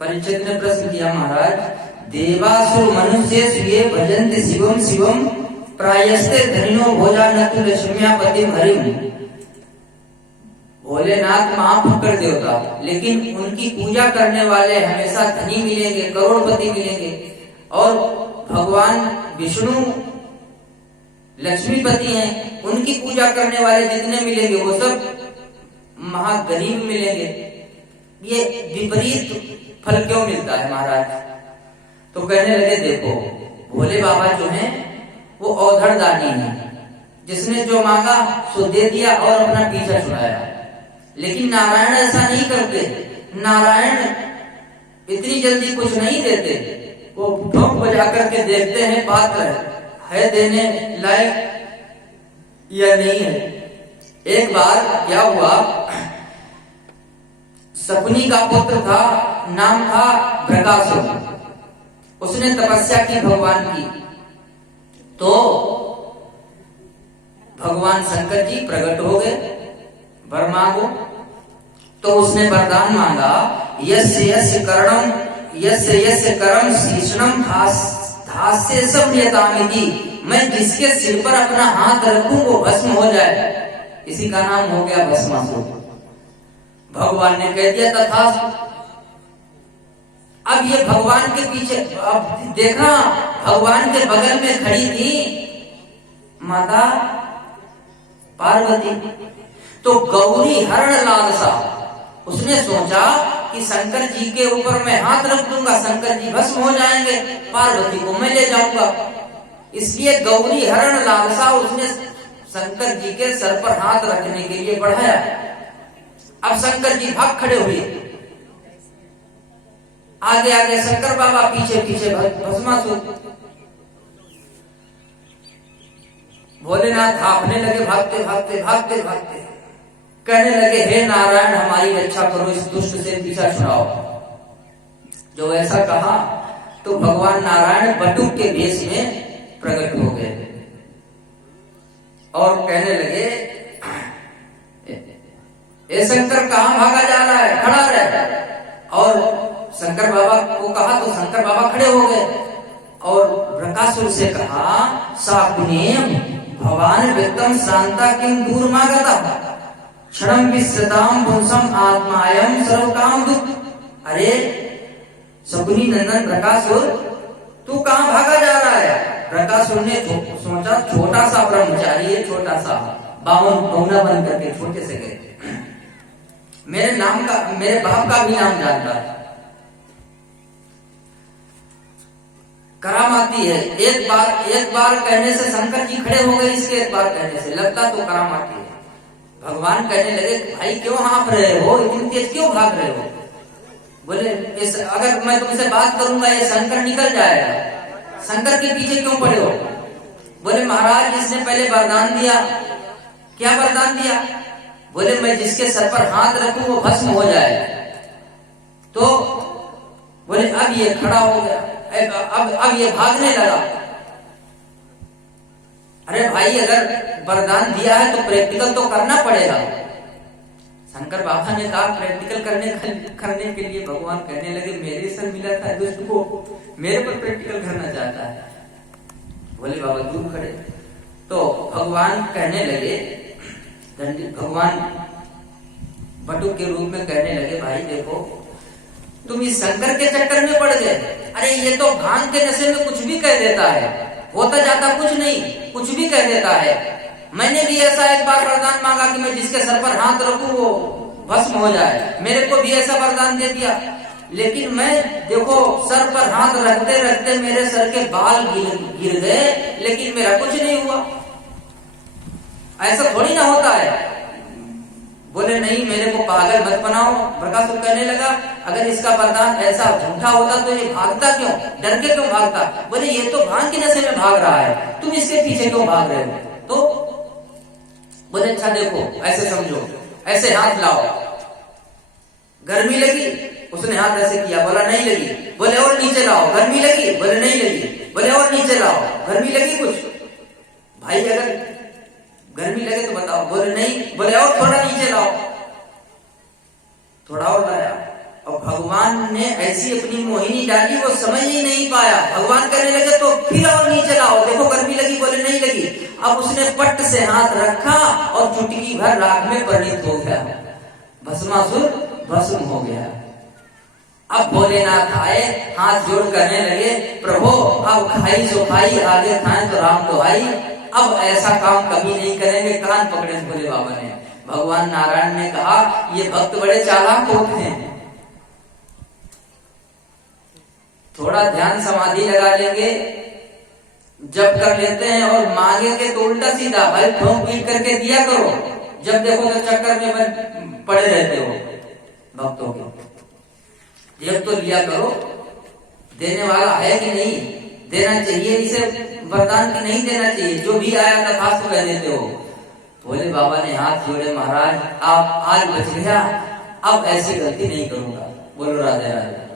परीक्षित ने प्रश्न किया, महाराज देवासुर मनुष्य ये भजन्ते शिवम शिवम प्रायस्ते धनिनो भोजा नतु लक्ष्म्यापति हरिम। भोलेनाथ महाफक्कर देवता, लेकिन उनकी पूजा करने वाले हमेशा धनी मिलेंगे, करोड़पति मिलेंगे। और भगवान विष्णु लक्ष्मीपति हैं, उनकी पूजा करने वाले जितने मिलेंगे वो सब महागरीब मिलेंगे। ये विपरीत फल क्यों मिलता है महाराज? तो कहने लगे, देखो भोले बाबा जो हैं वो औधड़ दानी है, जिसने जो मांगा सो दे दिया और अपना पीछा छुड़ाया। लेकिन नारायण ऐसा नहीं करते। नारायण इतनी जल्दी कुछ नहीं देते, वो ठोक बजा करके देखते हैं पात्र है देने लायक या नहीं है। एक बार क्या हुआ, शकुनी का पुत्र था, नाम था बृकासुर। उसने तपस्या की भगवान की, तो भगवान शंकर जी प्रकट हो गए वर मांगो। तो उसने वरदान मांगा, यस्य यस्य करम शीर्षणम धास्य सम्यतामिति, मैं जिसके सिर पर अपना हाथ रखूं वो भस्म हो जाए। इसी का नाम हो गया भस्मासुर। भगवान ने कह दिया तथास्तु। अब ये भगवान के पीछे, अब देखा भगवान के बगल में खड़ी थी माता पार्वती। तो गौरी हरण लालसा, उसने सोचा कि शंकर जी के ऊपर मैं हाथ रख दूंगा, शंकर जी भस्म हो जाएंगे, पार्वती को मैं ले जाऊंगा। इसलिए गौरी हरण लालसा उसने शंकर जी के सर पर हाथ रखने के लिए बढ़ाया। अब शंकर जी भाग खड़े हुए, आगे आगे शंकर बाबा, पीछे पीछे भस्मासुर। भोलेनाथ भागने लगे, भागते भागते भागते भागते कहने लगे, हे नारायण हमारी रक्षा करो, इस दुष्ट से पीछा छुड़ाओ। जो ऐसा कहा तो भगवान नारायण बटुक के वेश में प्रकट हो गए और कहने लगे, ए शंकर कहां भागा जा रहा है, खड़ा रह। और शंकर बाबा को कहा तो शंकर बाबा खड़े हो गए और बृकासुर से कहा, साकुनेम भवान वित्तम शांता किम दूर मागता क्षणम विश्रताम पुंसम आत्मायम सर्वकाम दुख। अरे शकुनी नंदन बृकासुर, तू कहां भागा जा रहा है? बृकासुर ने सोचा छोटा सा ब्रह्मचारी है, छोटा सा बावन पौना बन करके छोटे से गए, मेरे नाम का, मेरे बाप का भी नाम जानता है। करामाती है, एक बार कहने से शंकर जी खड़े हो गए, इसके एक बार कहने से लगता तो करामाती है। भगवान कहने लगे, भाई क्यों हाँफ रहे हो, इतनी तेज क्यों भाग रहे हो? बोले, अगर मैं तुमसे बात करूंगा ये शंकर निकल जाएगा, शंकर के पीछे क्यों पड़े हो? बोले, महाराज इसने पहले वरदान दिया। क्या वरदान दिया? बोले, मैं जिसके सर पर हाथ रखूं वो भस्म हो जाए। तो बोले, अब ये खड़ा हो गया, अब ये भागने लगा। अरे भाई अगर वरदान दिया है तो प्रैक्टिकल तो करना पड़ेगा। शंकर बाबा ने कहा प्रैक्टिकल करने के लिए भगवान कहने लगे, मेरे से मिला था दुष्ट को, मेरे पर प्रैक्टिकल करना चाहता है। बोले बाबा दूर खड़े। तो भगवान कहने लगे, भगवान बटुक के रूप में कहने लगे, भाई देखो तुम इस शंकर के चक्कर में पड़ गए। अरे ये तो भांग के नशे में कुछ भी कह देता है, होता जाता कुछ नहीं, कुछ भी कह देता है। मैंने भी ऐसा एक बार वरदान मांगा कि मैं जिसके सर पर हाथ रखूं वो भस्म हो जाए, मेरे को भी ऐसा वरदान दे दिया। लेकिन मैं देखो सर पर हाथ रखते रखते मेरे सर के बाल गिर गए, लेकिन मेरा कुछ नहीं हुआ। ऐसा थोड़ी ना होता है। बोले, नहीं मेरे को पागल मत बनाओ। बृकासुर कहने लगा, अगर इसका वरदान ऐसा झूठा होता तो ये भागता क्यों, डर के क्यों भागता? बोले, ये तो भांग के नशे में भाग रहा है, तुम इसके पीछे क्यों भाग रहे हो? तो बोले, अच्छा देखो ऐसे समझो, ऐसे हाथ लाओ। गर्मी लगी, उसने हाथ ऐसे किया, बोला नहीं लगी। बोले, और नीचे लाओ। गर्मी लगी? बोले नहीं लगी। बोले, और नीचे लाओ। गर्मी लगी कुछ? भाई अगर गर्मी लगे तो बताओ। बोले नहीं। बोले, और थोड़ा नीचे लाओ। थोड़ा और लाया और भगवान ने ऐसी अपनी मोहिनी डाली, वो समझ ही नहीं पाया। भगवान कहने लगे तो फिर और नीचे लाओ, देखो गर्मी लगी, बोले नहीं लगी। अब उसने पट्ट से हाथ रखा और चुटकी भर राख में परिणित हो गया, भस्मासुर भस्म हो गया। अब भोलेनाथ आए, हाथ जोड़ करने लगे, प्रभु अब खाई सो खाई, आगे खाएं तो राम दुहाई, अब ऐसा काम कभी नहीं करेंगे। कान पकड़े भोले बाबा ने। भगवान नारायण ने कहा ये भक्त बड़े चालाक होते हैं, थोड़ा ध्यान समाधि लगा लेंगे, जब कर लेते हैं और मांगेंगे तो उल्टा सीधा भाई ठोक पीट करके दिया करो, जब देखो तो चक्कर में पड़े रहते हो भक्तों के। जब तो लिया करो, देने वाला है कि नहीं, देना चाहिए, इसे वरदान की नहीं देना चाहिए, जो भी आया था खास तो कह देते हो। भोले बाबा ने हाथ जोड़े, महाराज आप आज बच गया, अब ऐसी गलती नहीं करूंगा। बोलो राधे राधे।